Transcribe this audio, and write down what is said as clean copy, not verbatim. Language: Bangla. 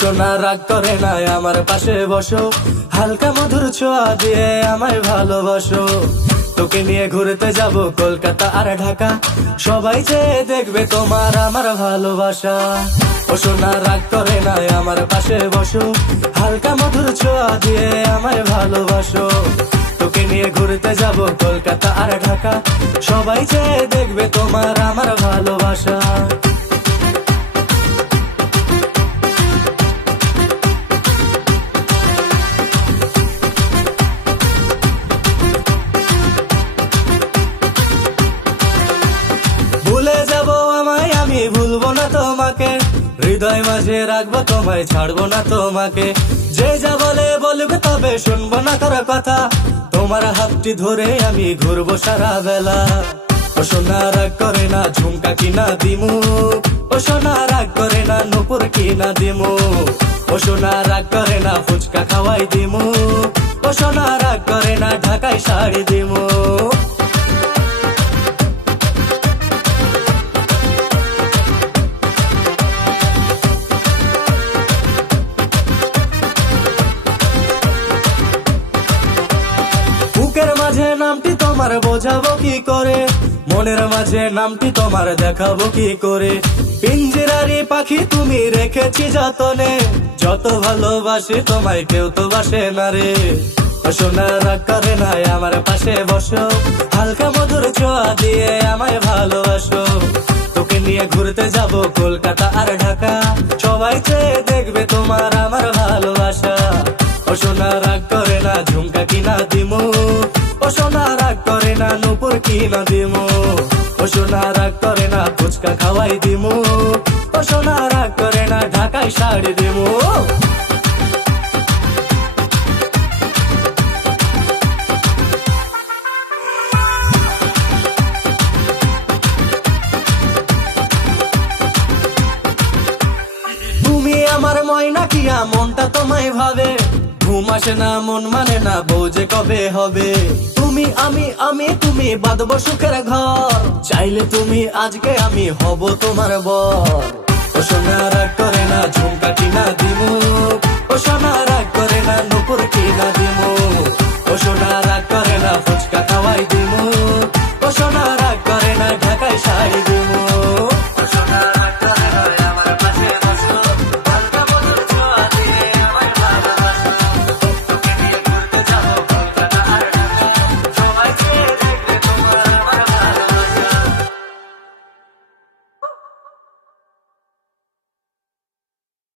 সোনা রাগ করে না আমার পাশে বসো, হালকা মধুর ছোঁয়া দিয়ে আমায় ভালোবাসো। তোকে নিয়ে ঘুরতে যাব কলকাতা আর ঢাকা, সবাই যে দেখবে তোমার আমার ভালোবাসা। ও সোনা রাগ করে না আমার পাশে বসো, হালকা মধুর ছোঁয়া দিয়ে আমায় ভালোবাসো। তোকে নিয়ে ঘুরতে যাব কলকাতা আর ঢাকা, সবাই যে দেখবে তোমার আমার ভালোবাসা। ভুলে যাব আমায় আমি ভুলবো না তোমাকে, হৃদয় মাঝে রাখবো তোমায় ছাড়বো না তোমাকে। যে যা বলে বলবে তবে শুনবো না কারো কথা, তোমার হাতটি ধরে আমি ঘুরবো সারা বেলা। ও সোনা রাগ করে না ঝুমকা কিনা দিমু, ও সোনা রাগ করে না নুপুর কিনা দিমু, ও সোনা রাগ করে না ফুচকা খাওয়াই দিমু, ও সোনা রাগ করে না ঢাকায় শাড়ি দিমু। বুকের মাঝে নামটি তোমার বোঝাবো কি করে, মনের মাঝে নামটি তোমার দেখাবো কি করে। পিঞ্জিরারি পাখি তুমি রেখেছি যতনে, যত ভালোবাসি তোমায় কেউ তো বাসে না রে। ও সোনা রাগ করে না আমার পাশে বসো, হালকা মধুর ছোঁয়া দিয়ে আমায় ভালোবাসো। তোকে নিয়ে ঘুরতে যাব কলকাতা আর ঢাকা, সবাই চেয়ে দেখবে তোমার আমার ভালোবাসা। ও সোনা রাগ করে না ঝুমকা কিনা দিমু, ও সোনা রাগ করে না নুপুর কিনা দিমু, ও সোনা রাগ করে না ফুচকা খাওয়াই দিমু, ও সোনা রাগ করে না ঢাকায় শাড়ি দিমু। তুমি আমার ময়না কিয়া মনটা তোমায় ভাবে, ঘুম আসে না মন মানে না বউ যে কবে হবে। তুমি আমি তুমি বাঁধবো সুখের ঘর, চাইলে তুমি আজকে আমি হব তোমার বর। ও সোনা রাগ করে না ঝুমকা কিনা দিমু, ও সোনা রাগ করে না নুপুর কিনা দিমু, ও সোনা রাগ করে না ফুচকা খাওয়াই দিমু,